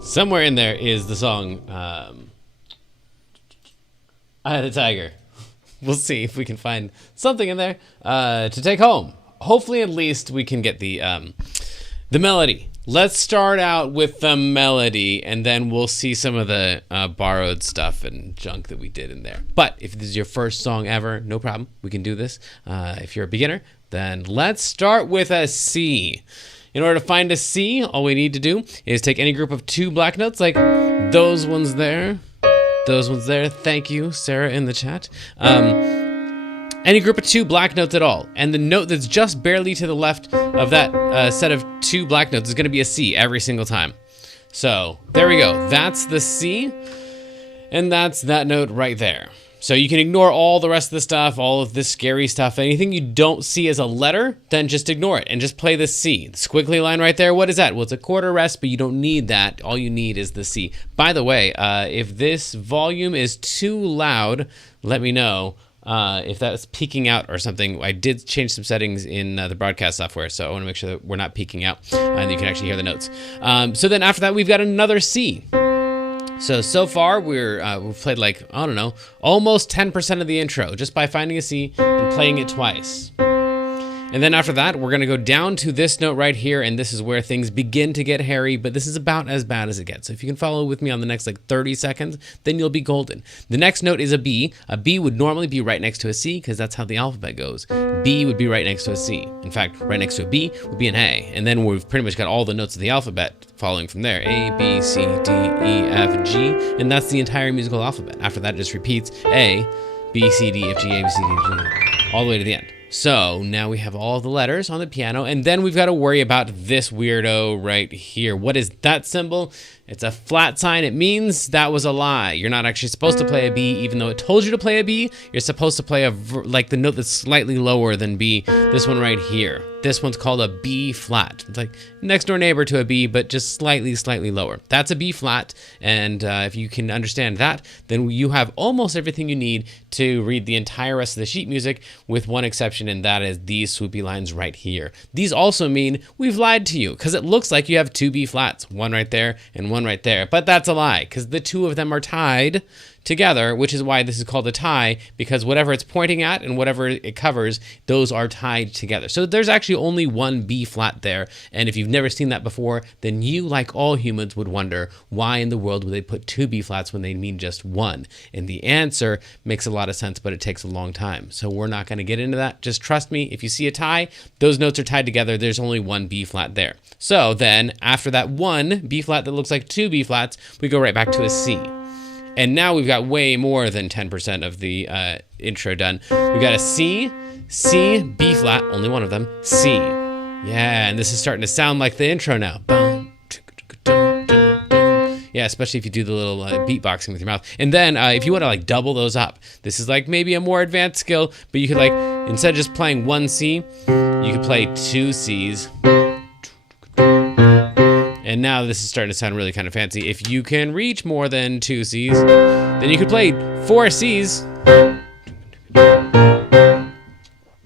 Somewhere in there is the song Eye of the Tiger. We'll see if we can find something in there to take home. Hopefully, at least we can get the melody. Let's start out with the melody, and then we'll see some of the borrowed stuff and junk that we did in there. But if this is your first song ever, no problem. We can do this. If you're a beginner, then let's start with a C. In order to find a C, all we need to do is take any group of 2 black notes, like those ones there. Those ones there. Thank you, Sarah, in the chat. Any group of 2 black notes at all. And the note that's just barely to the left of that set of 2 black notes is going to be a C every single time. So there we go. That's the C. And that's that note right there. So you can ignore all the rest of the stuff, all of this scary stuff. Anything you don't see as a letter, then just ignore it and just play the C. The squiggly line right there, what is that? Well, it's a quarter rest, but you don't need that. All you need is the C. By the way, if this volume is too loud, let me know. If that's peaking out or something. I did change some settings in the broadcast software, so I want to make sure that we're not peaking out and you can actually hear the notes. So then after that, we've got another C. So far we've played like, I don't know, almost 10% of the intro just by finding a C and playing it twice. And then after that, we're going to go down to this note right here, and this is where things begin to get hairy, but this is about as bad as it gets. So if you can follow with me on the next like 30 seconds, then you'll be golden. The next note is a B. A B would normally be right next to a C because that's how the alphabet goes. B would be right next to a C. In fact, right next to a B would be an A. And then we've pretty much got all the notes of the alphabet following from there. A, B, C, D, E, F, G, and that's the entire musical alphabet. After that, it just repeats A, B, C, D, F, G, A, B, C, D, F, G, all the way to the end. So now we have all the letters on the piano, and then we've got to worry about this weirdo right here. What is that symbol? It's a flat sign. It means that was a lie. You're not actually supposed to play a B, even though it told you to play a B. You're supposed to play like the note that's slightly lower than B. This one right here. This one's called a B flat. It's like next door neighbor to a B, but just slightly lower. That's a B flat, and if you can understand that, then you have almost everything you need to read the entire rest of the sheet music, with one exception, and that is these swoopy lines right here. These also mean we've lied to you, because it looks like you have 2 B flats, one right there and one right there, but that's a lie, because the 2 of them are tied together, which is why this is called a tie, because whatever it's pointing at and whatever it covers, those are tied together. So there's actually only 1 B flat there, and if you've never seen that before, then you, like all humans, would wonder why in the world would they put 2 B flats when they mean just 1? And the answer makes a lot of sense, but it takes a long time. So we're not going to get into that. Just trust me, if you see a tie, those notes are tied together. There's only 1 B flat there. So then after that 1 B flat that looks like 2 B flats, we go right back to a C. And now we've got way more than 10% of the intro done. We've got a C, C, B flat, only one of them, C. Yeah, and this is starting to sound like the intro now. Yeah, especially if you do the little beatboxing with your mouth. And then if you want to like double those up, this is like maybe a more advanced skill, but you could like, instead of just playing 1 C, you could play 2 Cs. And now this is starting to sound really kind of fancy. If you can reach more than 2 Cs, then you could play 4 Cs.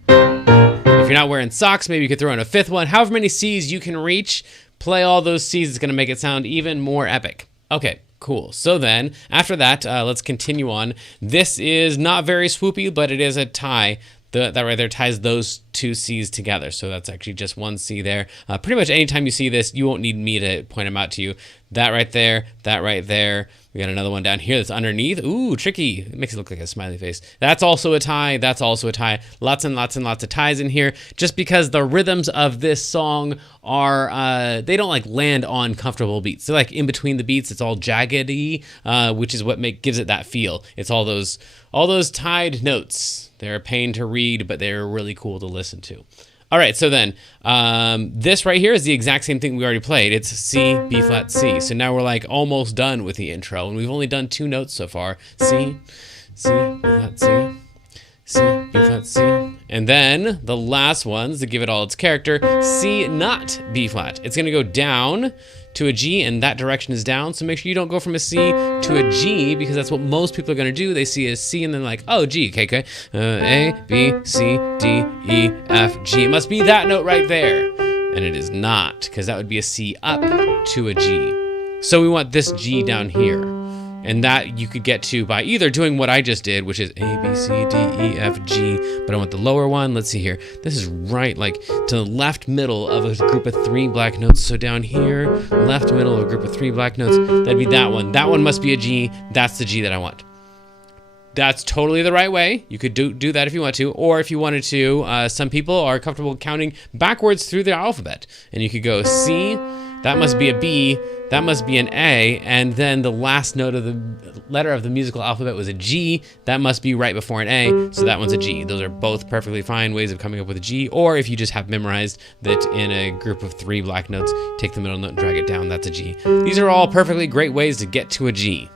If you're not wearing socks, maybe you could throw in a 5th one. However many Cs you can reach, play all those Cs. It's going to make it sound even more epic. Okay, cool. So then, after that, let's continue on. This is not very swoopy, but it is a tie. That right there ties those 2 C's together. So that's actually just 1 C there. Pretty much anytime you see this, you won't need me to point them out to you. That right there, that right there. We got another one down here that's underneath. Ooh, tricky. It makes it look like a smiley face. That's also a tie. That's also a tie. Lots and lots and lots of ties in here, just because the rhythms of this song are, they don't like land on comfortable beats. They're like in between the beats. It's all jaggedy, which is what gives it that feel. It's all those tied notes. They're a pain to read, but they're really cool to listen to. All right, so then this right here is the exact same thing we already played. It's C, B flat, C. So now we're like almost done with the intro, and we've only done 2 notes so far. C, C, B flat, C, C, B flat, C. And then the last ones to give it all its character, C not B flat. It's gonna go down to a G, and that direction is down. So make sure you don't go from a C to a G, because that's what most people are gonna do. They see a C and then like, oh, G, okay. A, B, C, D, E, F, G. It must be that note right there. And it is not, because that would be a C up to a G. So we want this G down here. And that you could get to by either doing what I just did, which is A, B, C, D, E, F, G, but I want the lower one. Let's see here. This is right like to the left middle of a group of 3 black notes. So down here, left middle of a group of 3 black notes, that'd be that one. That one must be a G. That's the G that I want. That's totally the right way. You could do that if you want to, or if you wanted to, some people are comfortable counting backwards through the alphabet. And you could go C, that must be a B, that must be an A, and then the last note of the letter of the musical alphabet was a G, that must be right before an A, so that one's a G. Those are both perfectly fine ways of coming up with a G, or if you just have memorized that in a group of 3 black notes, take the middle note and drag it down, that's a G. These are all perfectly great ways to get to a G.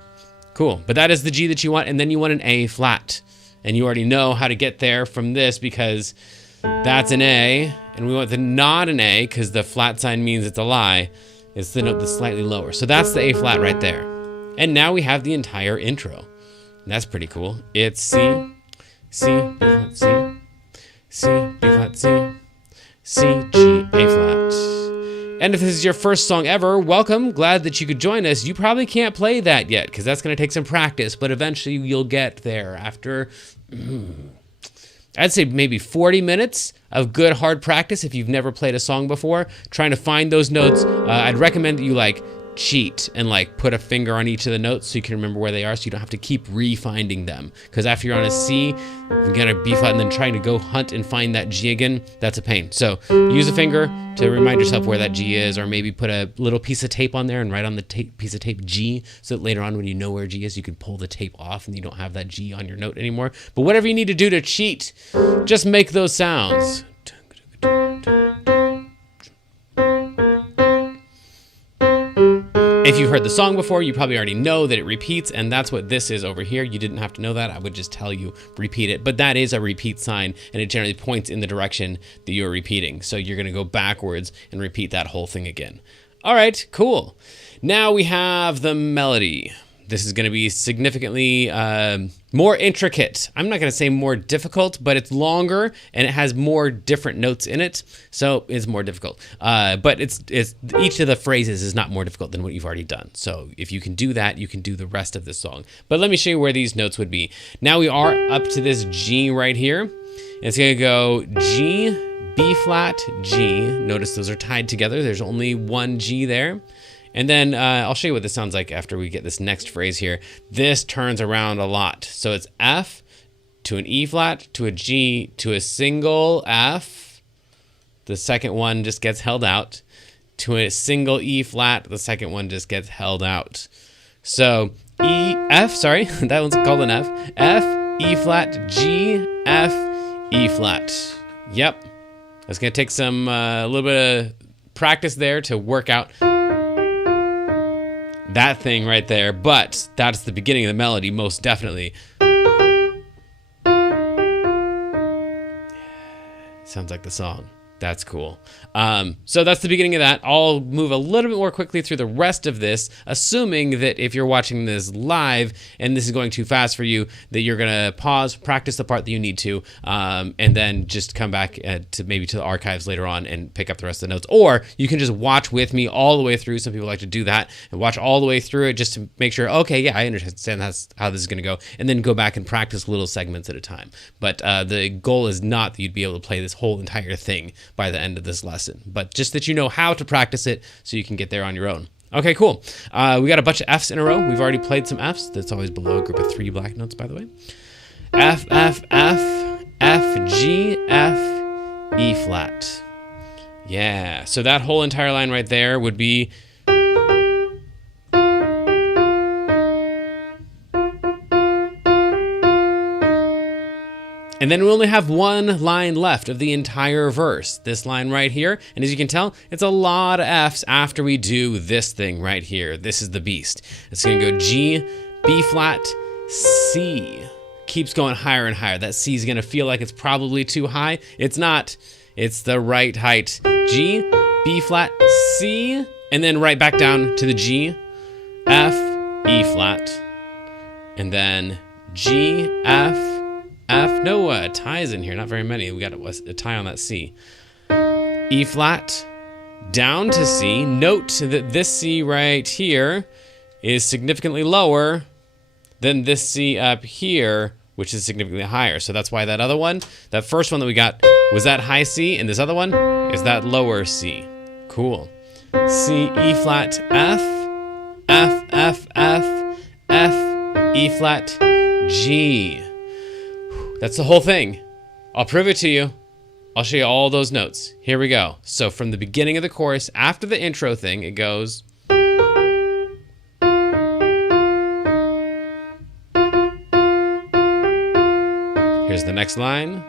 Cool, but that is the G that you want, and then you want an A flat. And you already know how to get there from this because that's an A, and we want the not an A because the flat sign means it's a lie. It's the note that's slightly lower. So that's the A flat right there. And now we have the entire intro. And that's pretty cool. It's C, C, B flat, C, C, B flat, C, C, G, A flat. And if this is your first song ever, welcome. Glad that you could join us. You probably can't play that yet because that's going to take some practice, but eventually you'll get there after, I'd say maybe 40 minutes of good hard practice if you've never played a song before. Trying to find those notes. I'd recommend that you cheat and put a finger on each of the notes so you can remember where they are so you don't have to keep re-finding them. Because after you're on a C, you're gonna B flat and then trying to go hunt and find that G again, that's a pain. So use a finger to remind yourself where that G is, or maybe put a little piece of tape on there and write on the piece of tape G, so that later on when you know where G is, you can pull the tape off and you don't have that G on your note anymore. But whatever you need to do to cheat, just make those sounds. If you've heard the song before, you probably already know that it repeats, and that's what this is over here. You didn't have to know that. I would just tell you, repeat it. But that is a repeat sign, and it generally points in the direction that you're repeating. So you're going to go backwards and repeat that whole thing again. All right, cool. Now we have the melody. This is going to be significantly more intricate. I'm not going to say more difficult, but it's longer and it has more different notes in it, so it's more difficult. But it's each of the phrases is not more difficult than what you've already done. So if you can do that, you can do the rest of the song. But let me show you where these notes would be. Now we are up to this G right here. It's going to go G, B flat, G. Notice those are tied together. There's only one G there. And then I'll show you what this sounds like after we get this next phrase here. This turns around a lot. So it's F to an E flat to a G to a single F. The second one just gets held out. To a single E flat. The second one just gets held out. So E, F, sorry, that one's called an F. F, E flat, G, F, E flat. Yep. That's going to take some, a little bit of practice there to work out that thing right there, but that's the beginning of the melody, most definitely. Sounds like the song. That's cool. So that's the beginning of that. I'll move a little bit more quickly through the rest of this, assuming that if you're watching this live and this is going too fast for you, that you're going to pause, practice the part that you need to, and then just come back to maybe to the archives later on and pick up the rest of the notes. Or you can just watch with me all the way through. Some people like to do that and watch all the way through it just to make sure, okay, yeah, I understand that's how this is going to go, and then go back and practice little segments at a time. But the goal is not that you'd be able to play this whole entire thing by the end of this lesson, but just that you know how to practice it so you can get there on your own. Okay, cool. We got a bunch of Fs in a row. We've already played some Fs. That's always below a group of 3 black notes, by the way. F, F, F, F, G, F, E flat. Yeah, so that whole entire line right there would be and then we only have one line left of the entire verse, this line right here. And as you can tell, it's a lot of Fs after we do this thing right here. This is the beast. It's gonna go G, B flat, C. Keeps going higher and higher. That C is gonna feel like it's probably too high. It's not, it's the right height. G, B flat, C, and then right back down to the G, F, E flat, and then G, F, F, no ties in here, not very many. We got a tie on that C. E flat, down to C. Note that this C right here is significantly lower than this C up here, which is significantly higher. So that's why that other one, that first one that we got, was that high C, and this other one is that lower C. Cool. C, E flat, F, F, F, F, F, E flat, G. That's the whole thing. I'll prove it to you. I'll show you all those notes. Here we go. So from the beginning of the chorus, after the intro thing, it goes. Here's the next line.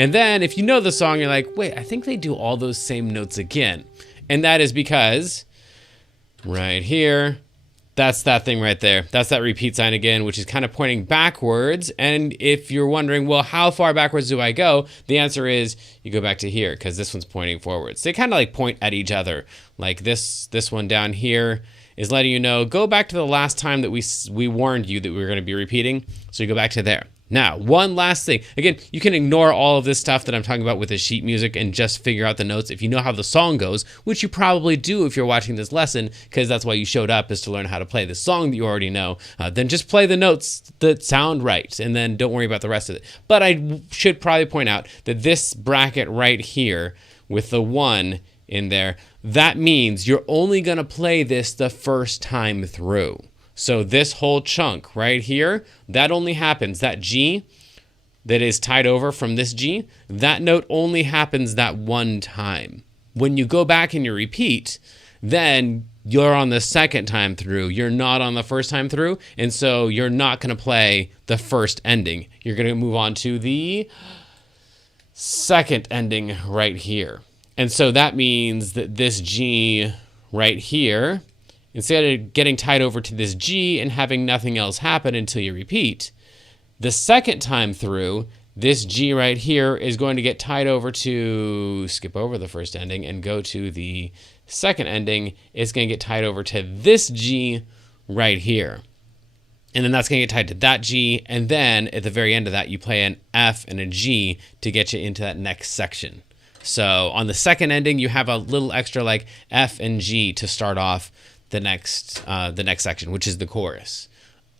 And then if you know the song, you're like, wait, I think they do all those same notes again. And that is because right here, that's that thing right there. That's that repeat sign again, which is kind of pointing backwards. And if you're wondering, well, how far backwards do I go? The answer is you go back to here because this one's pointing forwards. They kind of like point at each other. Like this one down here is letting you know, go back to the last time that we warned you that we were going to be repeating. So you go back to there. Now, one last thing. Again, you can ignore all of this stuff that I'm talking about with the sheet music and just figure out the notes if you know how the song goes, which you probably do if you're watching this lesson, because that's why you showed up, is to learn how to play the song that you already know. Then just play the notes that sound right, and then don't worry about the rest of it. But I should probably point out that this bracket right here with the 1 in there, that means you're only going to play this the first time through. So this whole chunk right here, that only happens, that G that is tied over from this G, that note only happens that one time. When you go back and you repeat, then you're on the second time through. You're not on the first time through, and so you're not going to play the first ending. You're going to move on to the second ending right here. And so that means that this G right here, instead of getting tied over to this G and having nothing else happen until you repeat, the second time through, this G right here is going to get tied over to, skip over the first ending and go to the second ending. It's going to get tied over to this G right here. And then that's going to get tied to that G. And then at the very end of that, you play an F and a G to get you into that next section. So on the second ending, you have a little extra like F and G to start off the next section, which is the chorus.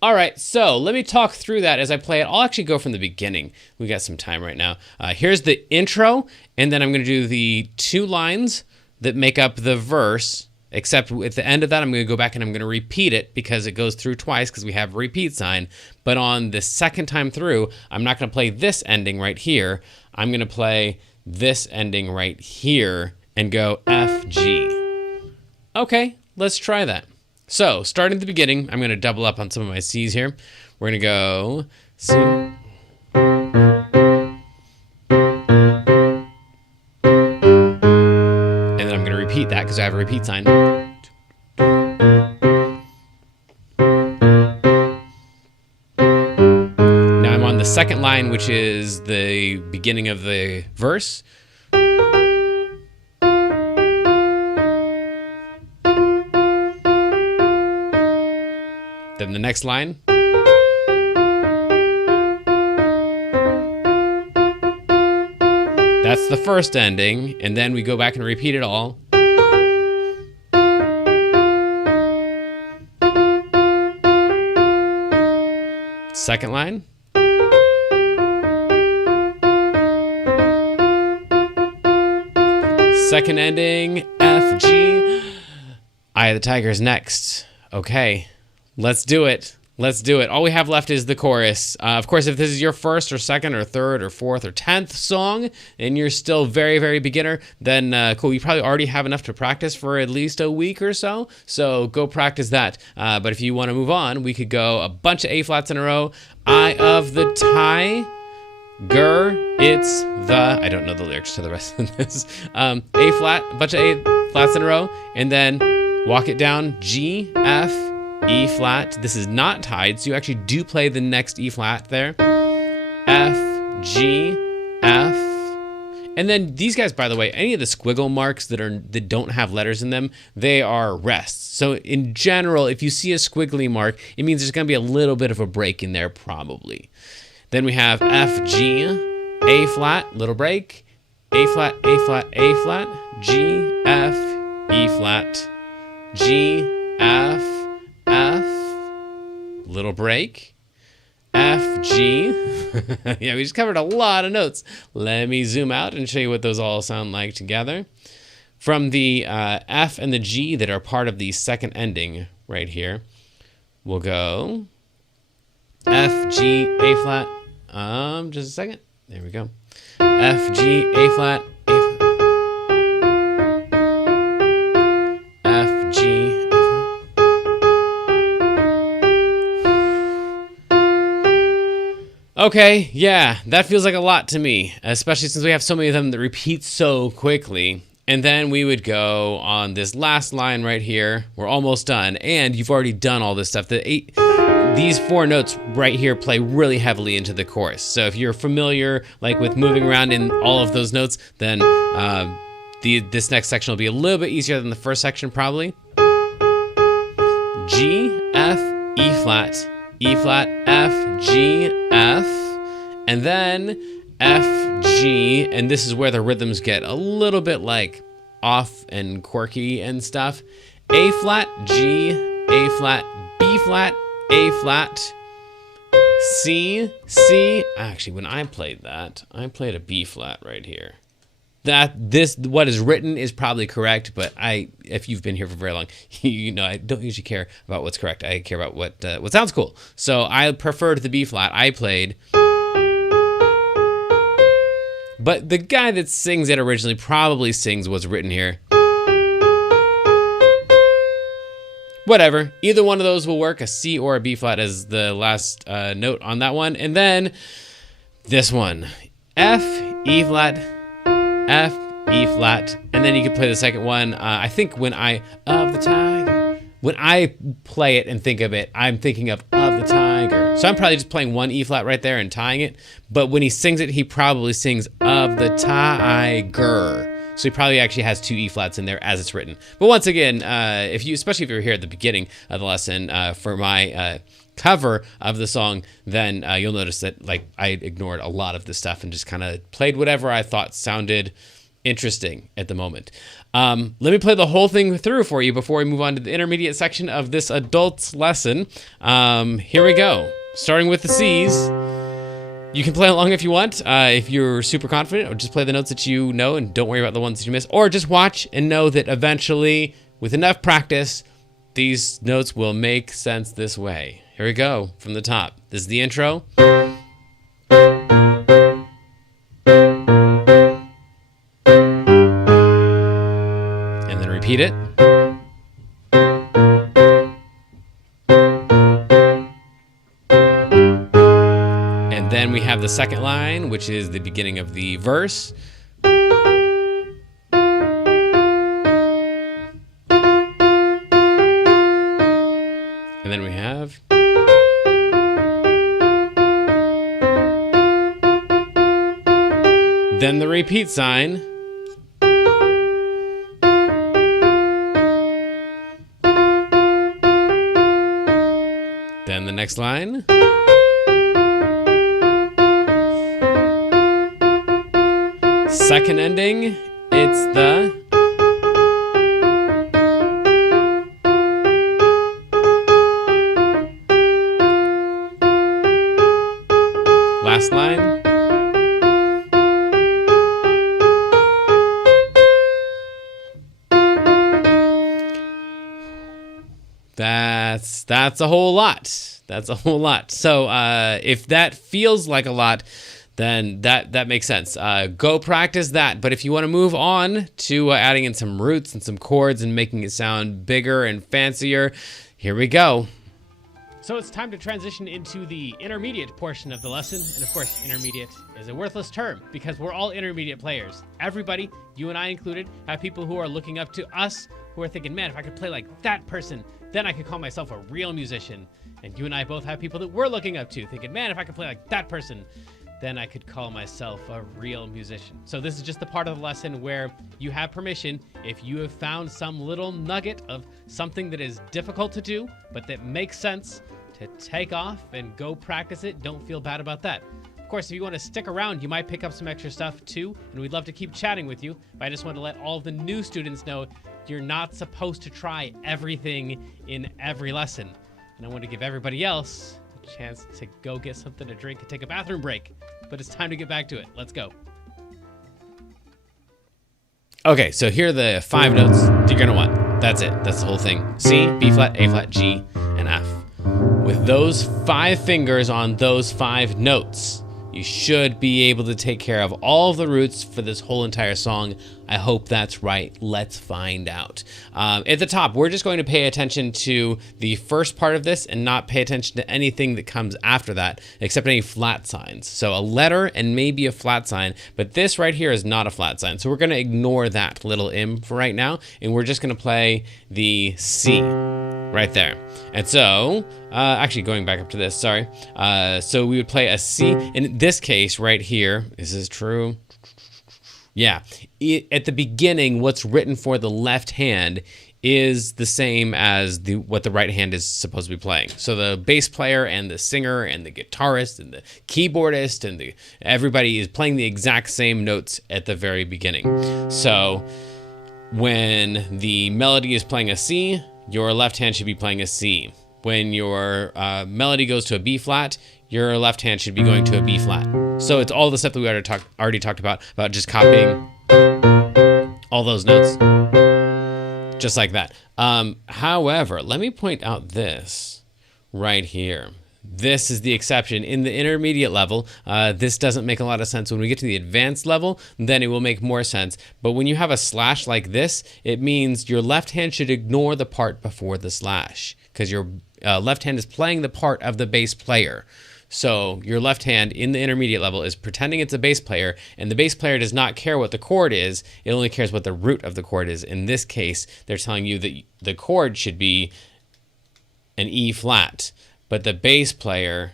All right, so let me talk through that as I play it. I'll actually go from the beginning. We got some time right now. Here's the intro, and then I'm going to do the 2 lines that make up the verse, except at the end of that, I'm going to go back and I'm going to repeat it because it goes through twice because we have a repeat sign. But on the second time through, I'm not going to play this ending right here. I'm going to play this ending right here and go F, G. Okay. Let's try that. So, starting at the beginning, I'm going to double up on some of my C's here. We're going to go C. And then I'm going to repeat that because I have a repeat sign. Now I'm on the second line, which is the beginning of the verse. Then the next line. That's the first ending, and then we go back and repeat it all. Second line. Second ending, F, G. Eye of the Tiger is next. Okay. Let's do it. Let's do it. All we have left is the chorus. Of course, if this is your first or second or third or fourth or 10th song and you're still very, very beginner, then cool. You probably already have enough to practice for at least a week or so. So go practice that. But if you want to move on, we could go a bunch of A flats in a row. Eye of the Tiger, it's the, I don't know the lyrics to the rest of this. A flat, a bunch of A flats in a row, and then walk it down. G, F, E flat. This is not tied, so you actually do play the next E flat there. F, G, F, And then these guys, by the way, any of the squiggle marks that don't have letters in them, they are rests. So in general, if you see a squiggly mark, it means there's going to be a little bit of a break in there probably. Then we have F, G, A flat, little break, A flat, A flat, A flat, G, F, E flat, G, F, little break, F, G. Yeah, we just covered a lot of notes. Let me zoom out and show you what those all sound like together. From the F and the G that are part of the second ending right here, we'll go F, G, A flat. Just a second. There we go. F, G, A flat, A flat. F, G, A flat. Okay, yeah, that feels like a lot to me, especially since we have so many of them that repeat so quickly. And then we would go on this last line right here. We're almost done, and you've already done all this stuff. These 4 notes right here play really heavily into the chorus. So if you're familiar like with moving around in all of those notes, then this next section will be a little bit easier than the first section probably. G, F, E flat, F, G, F, and then F, G, and this is where the rhythms get a little bit like off and quirky and stuff. A flat, G, A flat, B flat, A flat, C, C. Actually, when I played that, I played a B flat right here. What is written is probably correct, but if you've been here for very long, you know I don't usually care about what's correct. I care about what sounds cool. So I preferred the B flat I played. But the guy that sings it originally probably sings what's written here. Whatever, either one of those will work, a C or a B flat as the last note on that one. And then this one, F, E flat, F, E flat, and then you can play the second one. I think when I play it and think of it, I'm thinking of the tiger. So I'm probably just playing one E flat right there and tying it. But when he sings it, he probably sings of the tiger. So he probably actually has 2 E flats in there as it's written. But once again, especially if you're here at the beginning of the lesson for my cover of the song, then you'll notice that like I ignored a lot of this stuff and just kind of played whatever I thought sounded interesting at the moment. Let me play the whole thing through for you before we move on to the intermediate section of this adults lesson. Here we go. Starting with the C's. You can play along if you want, if you're super confident, or just play the notes that you know and don't worry about the ones that you miss, or just watch and know that eventually, with enough practice, these notes will make sense this way. Here we go from the top. This is the intro. And then repeat it. And then we have the second line, which is the beginning of the verse. And then we have then the repeat sign. Then the next line. Second ending, it's the last line. That's a whole lot. That's a whole lot. So if that feels like a lot, then that makes sense. Go practice that. But if you want to move on to adding in some roots and some chords and making it sound bigger and fancier, here we go. So it's time to transition into the intermediate portion of the lesson. And of course, intermediate is a worthless term because we're all intermediate players. Everybody, you and I included, have people who are looking up to us, who are thinking, man, if I could play like that person, then I could call myself a real musician. And you and I both have people that we're looking up to, thinking, man, if I could play like that person, then I could call myself a real musician. So this is just the part of the lesson where you have permission, if you have found some little nugget of something that is difficult to do, but that makes sense, to take off and go practice it. Don't feel bad about that. Of course, if you want to stick around, you might pick up some extra stuff too, and we'd love to keep chatting with you. But I just want to let all of the new students know you're not supposed to try everything in every lesson. And I want to give everybody else a chance to go get something to drink and take a bathroom break. But it's time to get back to it. Let's go. Okay, so here are the 5 notes that you're going to want. That's it. That's the whole thing. C, B flat, A flat, G, and F. With those 5 fingers on those 5 notes, you should be able to take care of all of the roots for this whole entire song. I hope that's right. Let's find out. At the top, we're just going to pay attention to the first part of this and not pay attention to anything that comes after that, except any flat signs. So a letter and maybe a flat sign, but this right here is not a flat sign. So we're going to ignore that little M for right now, and we're just going to play the C right there. And so, actually going back up to this, sorry. So we would play a C. In this case right here, is this true? Yeah, at the beginning, what's written for the left hand is the same as what the right hand is supposed to be playing. So the bass player and the singer and the guitarist and the keyboardist and everybody is playing the exact same notes at the very beginning. So when the melody is playing a C, your left hand should be playing a C. When your melody goes to a B flat, your left hand should be going to a B flat. So it's all the stuff that we already talked about just copying all those notes, just like that. However, let me point out this right here. This is the exception. In the intermediate level, this doesn't make a lot of sense. When we get to the advanced level, then it will make more sense. But when you have a slash like this, it means your left hand should ignore the part before the slash, because your left hand is playing the part of the bass player. So your left hand in the intermediate level is pretending it's a bass player, and the bass player does not care what the chord is. It only cares what the root of the chord is. In this case, they're telling you that the chord should be an E flat, but the bass player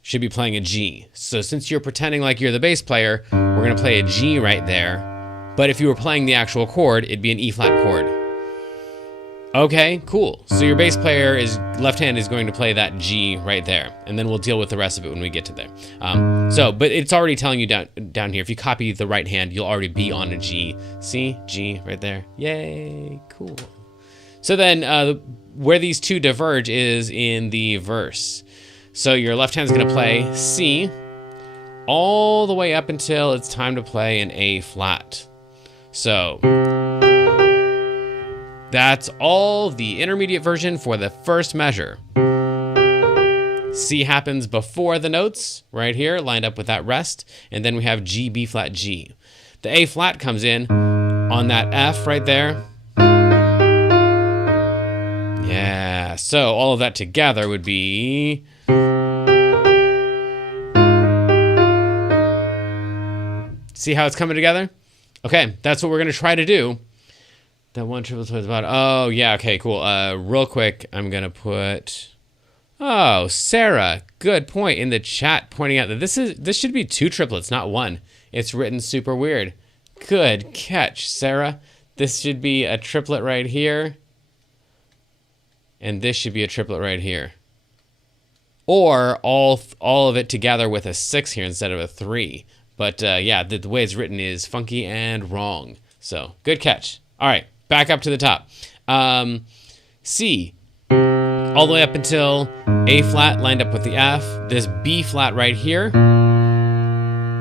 should be playing a G. So since you're pretending like you're the bass player, we're going to play a G right there. But if you were playing the actual chord, it'd be an E flat chord. Okay, cool. So your bass player left hand is going to play that G right there, and then we'll deal with the rest of it when we get to there. But it's already telling you down here, if you copy the right hand, you'll already be on a G. See, G right there. Yay, cool. So then where these two diverge is in the verse. So your left hand is going to play C all the way up until it's time to play an A flat. So that's all the intermediate version for the first measure. C happens before the notes right here, lined up with that rest, and then we have G, B flat, G. The A flat comes in on that F right there. Yeah, so all of that together would be... See how it's coming together? Okay, that's what we're going to try to do. That one triple towards the bottom. Oh, yeah, okay, cool. Real quick, I'm going to put... Oh, Sarah, good point in the chat pointing out that this should be 2 triplets, not 1. It's written super weird. Good catch, Sarah. This should be a triplet right here. And this should be a triplet right here. Or all of it together with a 6 here instead of a 3. But yeah, the way it's written is funky and wrong. So, good catch. All right, back up to the top. C, all the way up until A flat lined up with the F. This B flat right here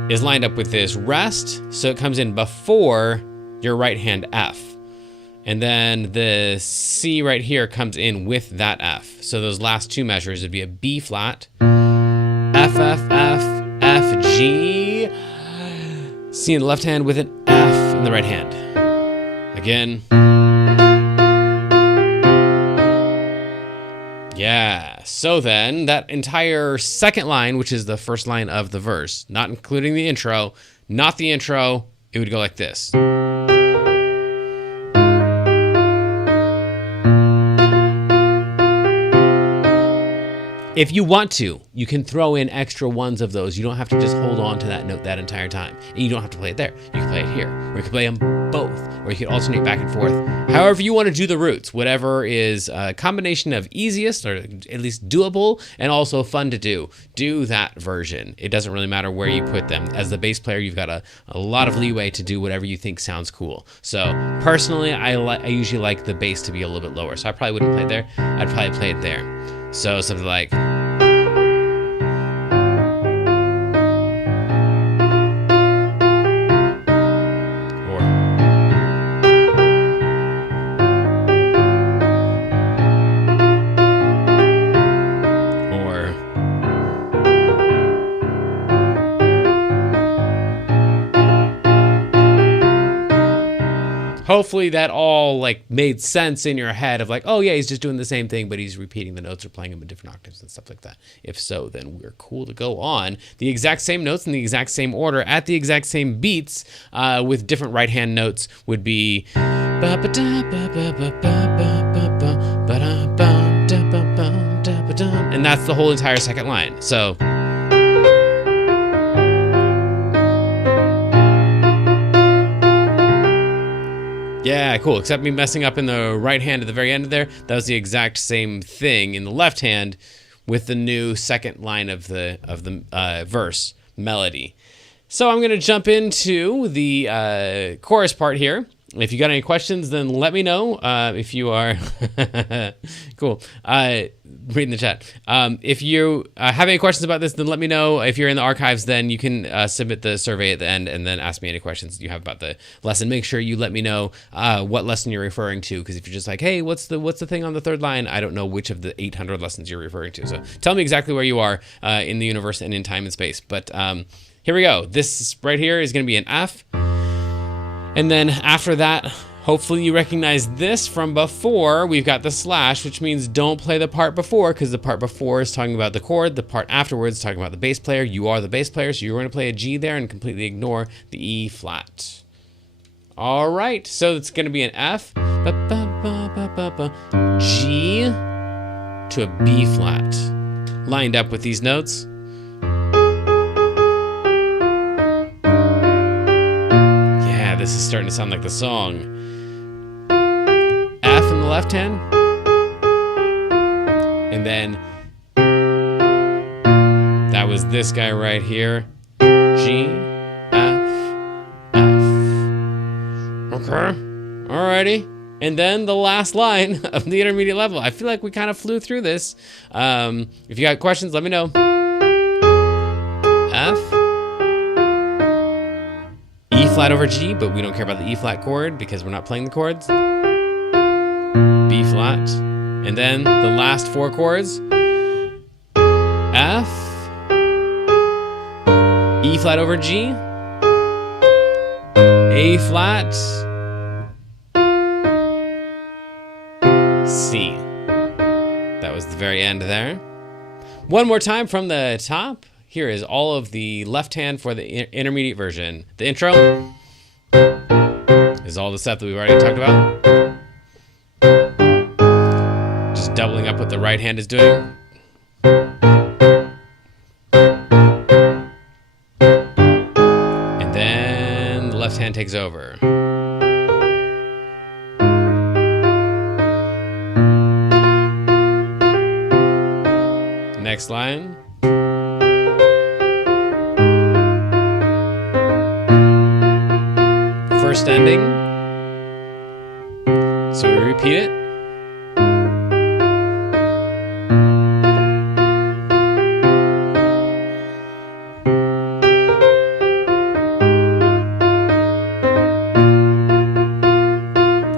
is lined up with this rest. So it comes in before your right hand F. And then the C right here comes in with that F. So those last 2 measures would be a B flat, F, F, F, F, G, C in the left hand with an F in the right hand. Again. Yeah, so then that entire second line, which is the first line of the verse, not including the intro, not the intro, it would go like this. If you want to, you can throw in extra ones of those. You don't have to just hold on to that note that entire time. And you don't have to play it there. You can play it here, or you can play them both, or you can alternate back and forth. However you want to do the roots, whatever is a combination of easiest, or at least doable, and also fun to do that version. It doesn't really matter where you put them. As the bass player, you've got a lot of leeway to do whatever you think sounds cool. So personally, I usually like the bass to be a little bit lower. So I probably wouldn't play it there. I'd probably play it there. So something like, hopefully that all like made sense in your head of like, oh yeah, he's just doing the same thing, but he's repeating the notes or playing them in different octaves and stuff like that. If so, then we're cool to go on. The exact same notes in the exact same order at the exact same beats with different right hand notes would be, and that's the whole entire second line. So yeah, cool. Except me messing up in the right hand at the very end of there. That was the exact same thing in the left hand with the new second line of the verse melody. So I'm going to jump into the chorus part here. If you got any questions, then let me know. If you are cool, reading the chat. If you have any questions about this, then let me know. If you're in the archives, then you can submit the survey at the end and then ask me any questions you have about the lesson. Make sure you let me know what lesson you're referring to, because if you're just like, hey, what's the thing on the third line? I don't know which of the 800 lessons you're referring to. So tell me exactly where you are in the universe and in time and space. But here we go. This right here is going to be an F. And then after that, hopefully you recognize this from before. We've got the slash, which means don't play the part before, because the part before is talking about the chord. The part afterwards is talking about the bass player. You are the bass player, so you're going to play a G there and completely ignore the E flat. All right, so it's going to be an F, G to a B flat, lined up with these notes. This is starting to sound like the song. F in the left hand. And then that was this guy right here. G, F, F. Okay. Alrighty. And then the last line of the intermediate level. I feel like we kind of flew through this. If you got questions, let me know. F. E flat over G, but we don't care about the E flat chord because we're not playing the chords. B flat. And then the last four chords. F. E flat over G. A flat. C. That was the very end there. One more time from the top. Here is all of the left hand for the intermediate version. The intro is all the stuff that we've already talked about. Just doubling up what the right hand is doing. And then the left hand takes over. Next line. First ending. So we repeat it.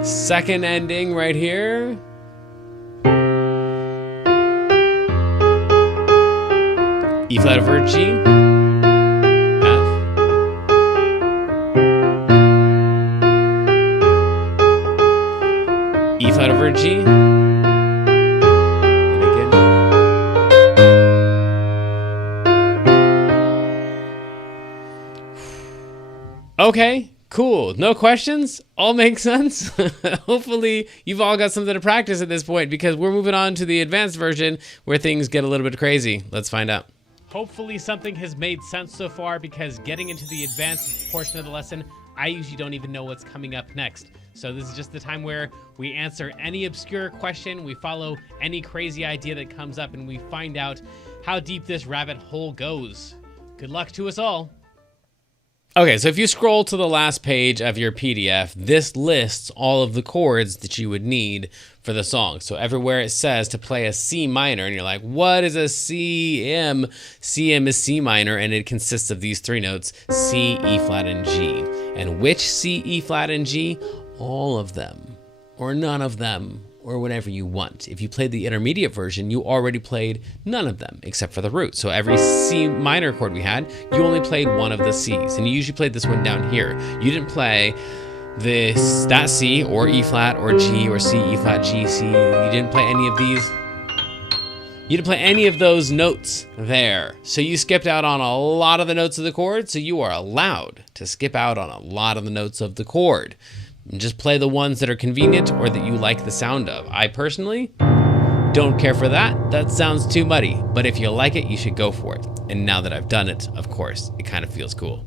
Second ending right here. E flat over G. E flat over G. And again. Okay, Cool. No questions? All makes sense? Hopefully you've all got something to practice at this point, because we're moving on to the advanced version where things get a little bit crazy. Let's find out. Hopefully something has made sense so far, because getting into the advanced portion of the lesson, I usually don't even know what's coming up next. So this is just the time where we answer any obscure question, we follow any crazy idea that comes up, and we find out how deep this rabbit hole goes. Good luck to us all. Okay, so if you scroll to the last page of your PDF, this lists all of the chords that you would need for the song. So everywhere it says to play a C minor, and you're like, what is a CM? CM is C minor, and it consists of these three notes, C, E flat, and G. And which C, E flat, and G? All of them, or none of them, or whatever you want. If you played the intermediate version, you already played none of them except for the root. So every C minor chord we had, you only played one of the C's, and you usually played this one down here. You didn't play that C or E flat or G or C, E flat, G, C. You didn't play any of these. You didn't play any of those notes there. So you skipped out on a lot of the notes of the chord, so you are allowed to skip out on a lot of the notes of the chord. And just play the ones that are convenient or that you like the sound of. I personally don't care for that. That sounds too muddy. But if you like it, you should go for it. And now that I've done it, of course, it kind of feels cool.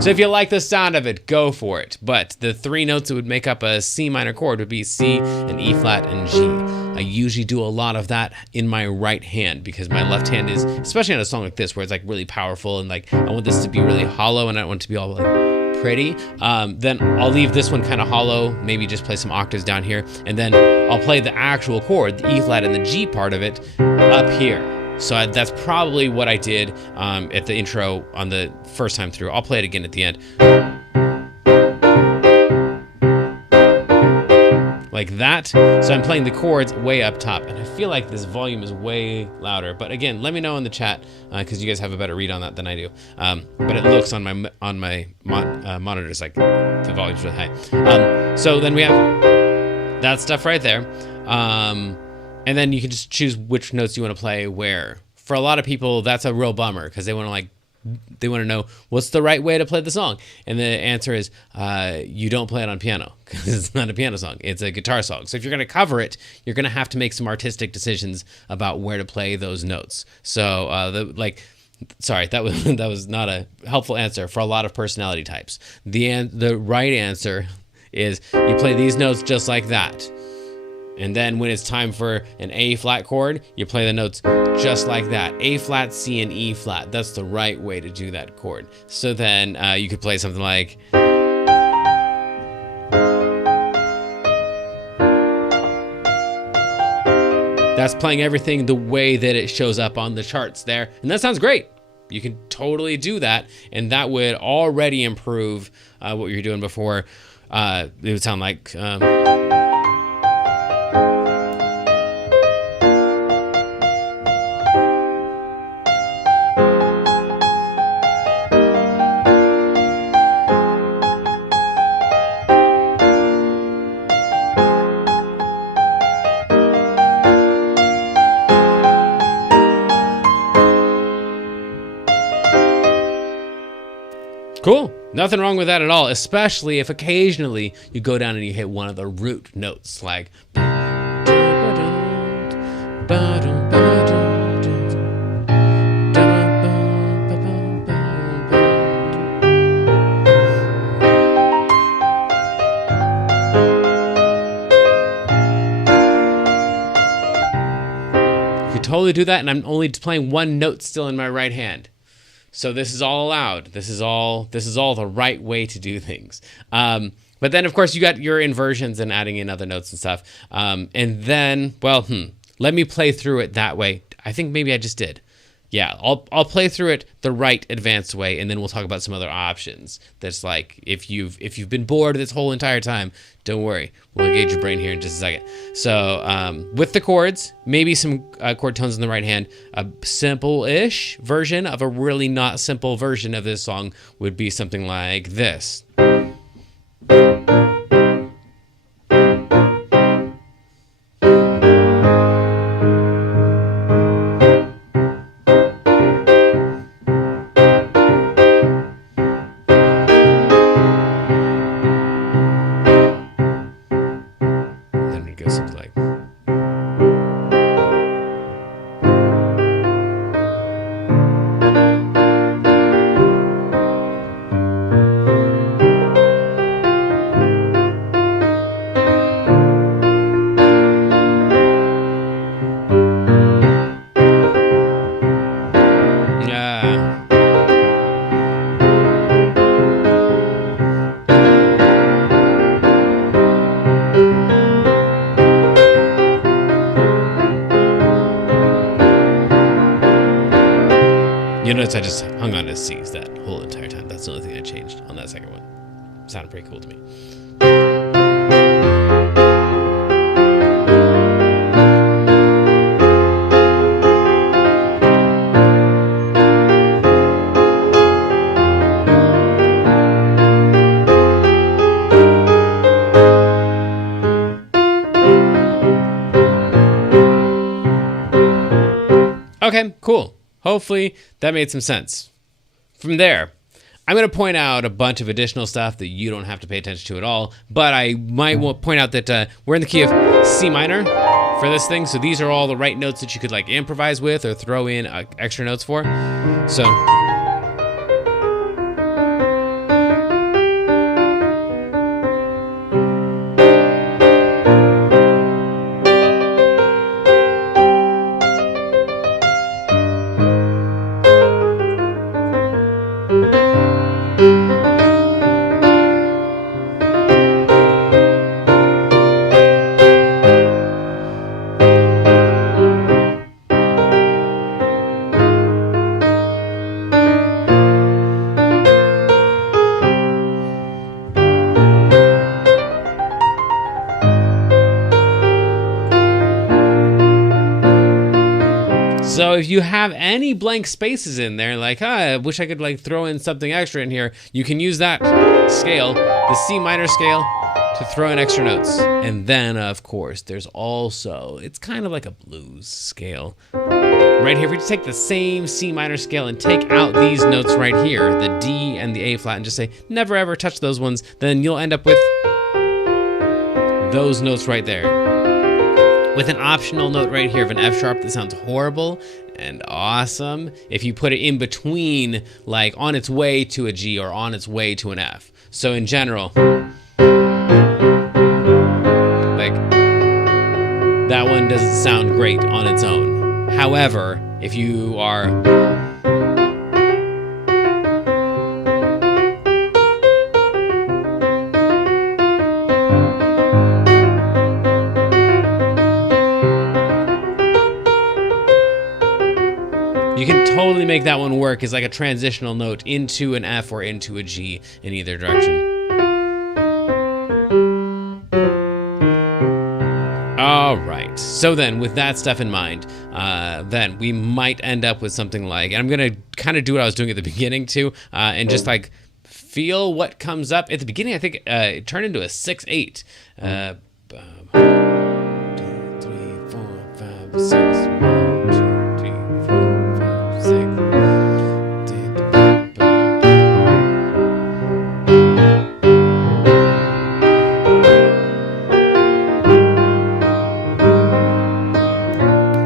So if you like the sound of it, go for it. But the three notes that would make up a C minor chord would be C, and E flat, and G. I usually do a lot of that in my right hand, because my left hand is, especially on a song like this where it's like really powerful and like I want this to be really hollow and I don't want it to be all like pretty, then I'll leave this one kind of hollow, maybe just play some octaves down here, and then I'll play the actual chord, the E flat and the G part of it, up here. So that's probably what I did at the intro on the first time through. I'll play it again at the end. Like that. So I'm playing the chords way up top, and I feel like this volume is way louder. But again, let me know in the chat, because you guys have a better read on that than I do. But it looks on my monitors like the volume's really high. So then we have that stuff right there. And then you can just choose which notes you want to play where. For a lot of people, that's a real bummer, because they want to know what's the right way to play the song. And the answer is you don't play it on piano, because it's not a piano song. It's a guitar song. So if you're going to cover it, you're going to have to make some artistic decisions about where to play those notes. So sorry, that was not a helpful answer for a lot of personality types. The right answer is you play these notes just like that. And then when it's time for an A flat chord, you play the notes just like that. A flat, C, and E flat. That's the right way to do that chord. So then you could play something like... That's playing everything the way that it shows up on the charts there. And that sounds great. You can totally do that. And that would already improve what you were doing before. It would sound like... Cool. Nothing wrong with that at all, especially if occasionally you go down and you hit one of the root notes, like... You could totally do that, and I'm only playing one note still in my right hand. So this is all allowed. This is all the right way to do things. But then, of course, you got your inversions and adding in other notes and stuff. And then, well, let me play through it that way. I think maybe I just did. Yeah, I'll play through it the right advanced way, and then we'll talk about some other options. That's like, if you've been bored this whole entire time, don't worry. We'll engage your brain here in just a second. So with the chords, maybe some chord tones in the right hand, a simple-ish version of a really not simple version of this song would be something like this. You'll notice I just hung on to C's that whole entire time. That's the only thing I changed on that second one. Sounded pretty cool to me. Okay, cool. Hopefully that made some sense. From there, I'm going to point out a bunch of additional stuff that you don't have to pay attention to at all, but I might point out that we're in the key of C minor for this thing, so these are all the right notes that you could like improvise with or throw in extra notes for. So So if you have any blank spaces in there, like, I wish I could like throw in something extra in here, you can use that scale, the C minor scale, to throw in extra notes. And then, of course, there's also, it's kind of like a blues scale. Right here, if we just take the same C minor scale and take out these notes right here, the D and the A flat, and just say, never ever touch those ones, then you'll end up with those notes right there. With an optional note right here of an F sharp that sounds horrible and awesome if you put it in between, like on its way to a G or on its way to an F. So in general, like that one doesn't sound great on its own. However, if you are you can totally make that one work as like a transitional note into an F or into a G in either direction. All right. So then with that stuff in mind, then we might end up with something like, and I'm going to kind of do what I was doing at the beginning too, and just like feel what comes up. At the beginning, I think it turned into a 6/8. 2, 3, 4, 5, 6.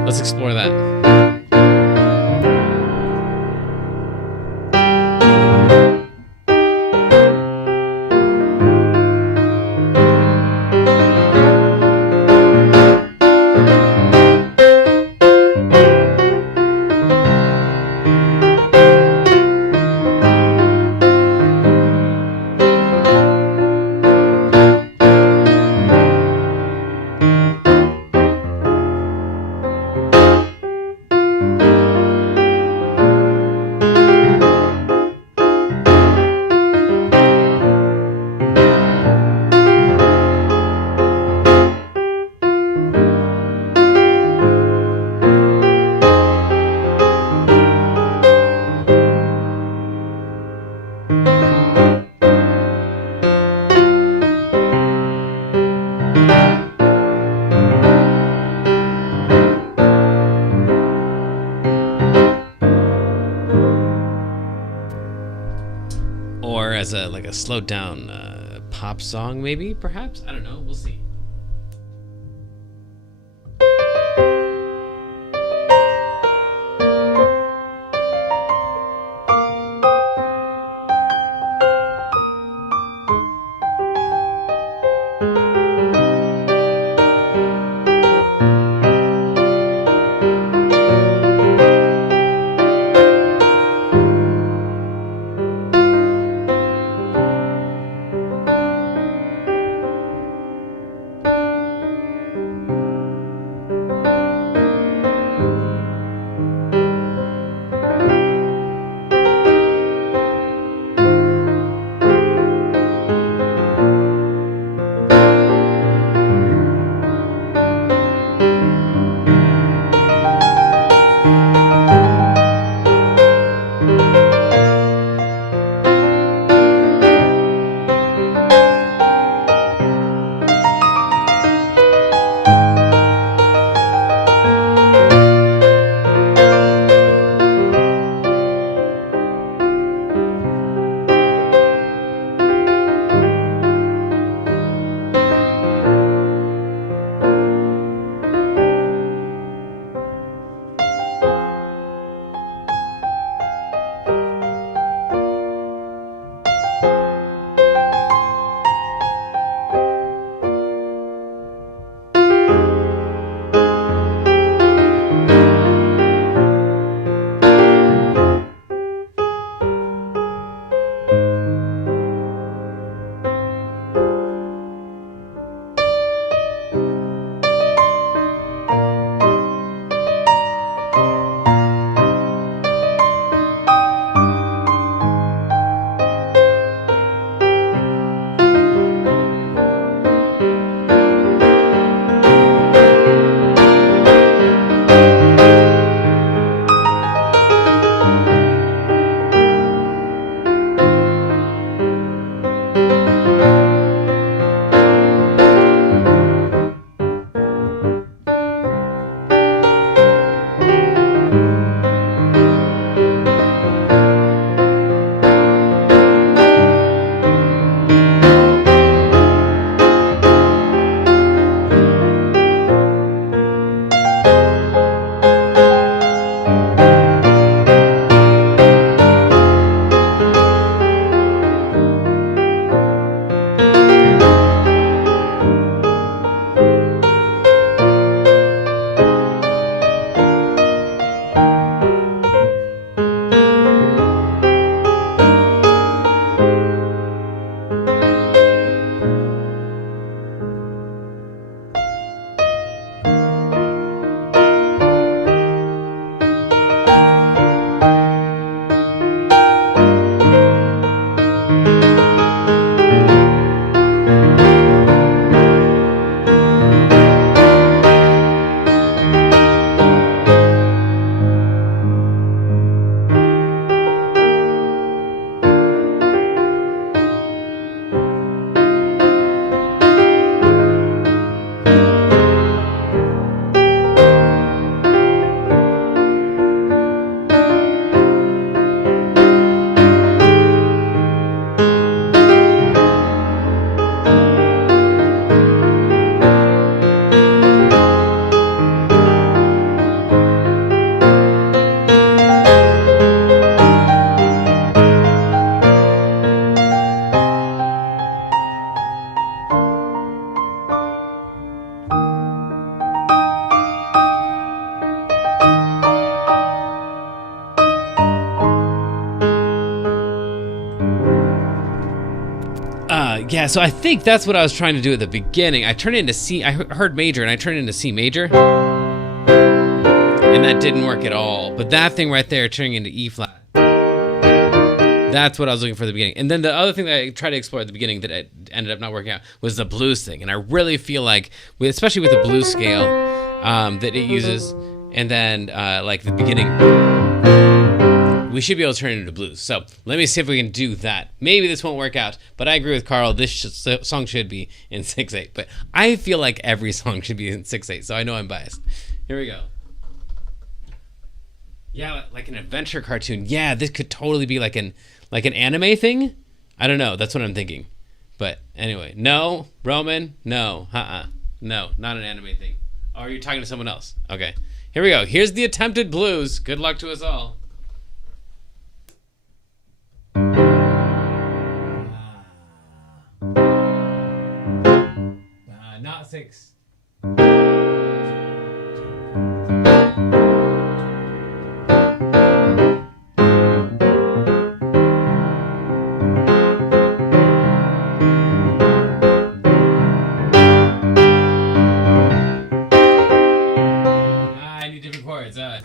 Let's explore that. Or as a like a slowed down pop song, maybe, perhaps? I don't know. We'll see. Yeah, so I think that's what I was trying to do at the beginning. I turned it into C. I heard major, and I turned it into C major. And that didn't work at all. But that thing right there, turning into E flat. That's what I was looking for at the beginning. And then the other thing that I tried to explore at the beginning that it ended up not working out was the blues thing. And I really feel like, especially with the blues scale that it uses, and then like the beginning, we should be able to turn it into blues. So let me see if we can do that. Maybe this won't work out, but I agree with Carl. This song should be in 6/8. But I feel like every song should be in 6/8, so I know I'm biased. Here we go. Yeah, like an adventure cartoon. Yeah, this could totally be like an anime thing. I don't know. That's what I'm thinking. But anyway, no, Roman, no, no, not an anime thing. Oh, are you talking to someone else? Okay, here we go. Here's the attempted blues. Good luck to us all. Not 6. I need different chords. Sorry.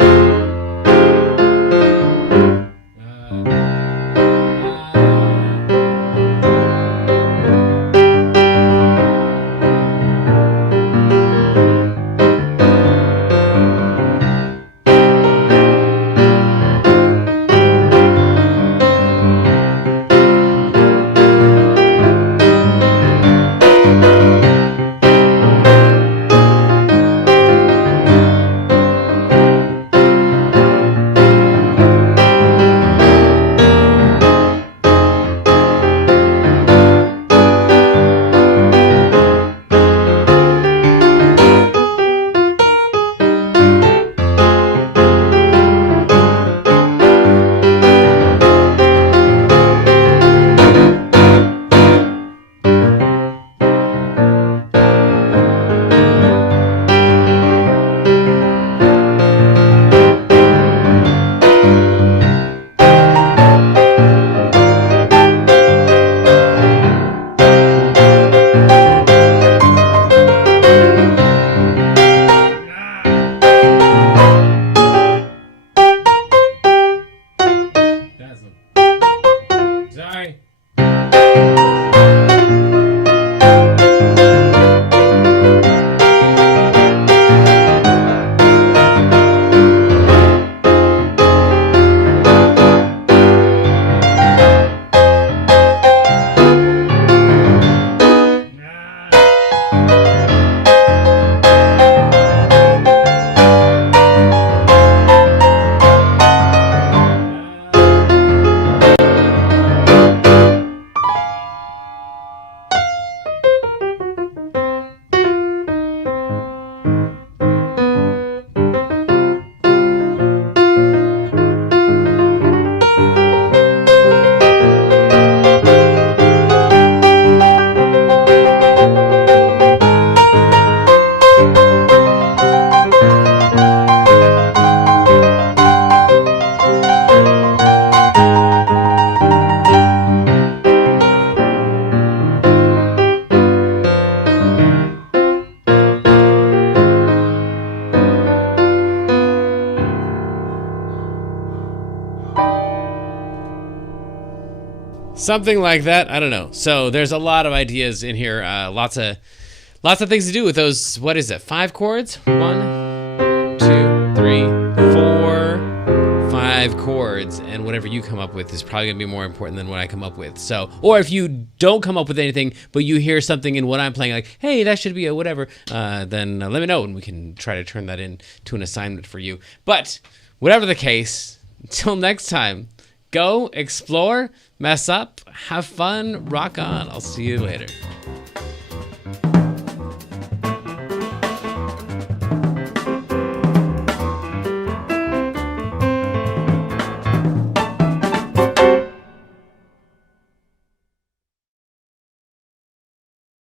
Something like that. I don't know. So there's a lot of ideas in here. Lots of things to do with those. What is it? 5 chords? 1, 2, 3, 4, 5 chords, and whatever you come up with is probably gonna be more important than what I come up with. So, or if you don't come up with anything, but you hear something in what I'm playing, like, hey, that should be a whatever, then let me know, and we can try to turn that into an assignment for you. But whatever the case, until next time. Go, explore, mess up, have fun, rock on. I'll see you later.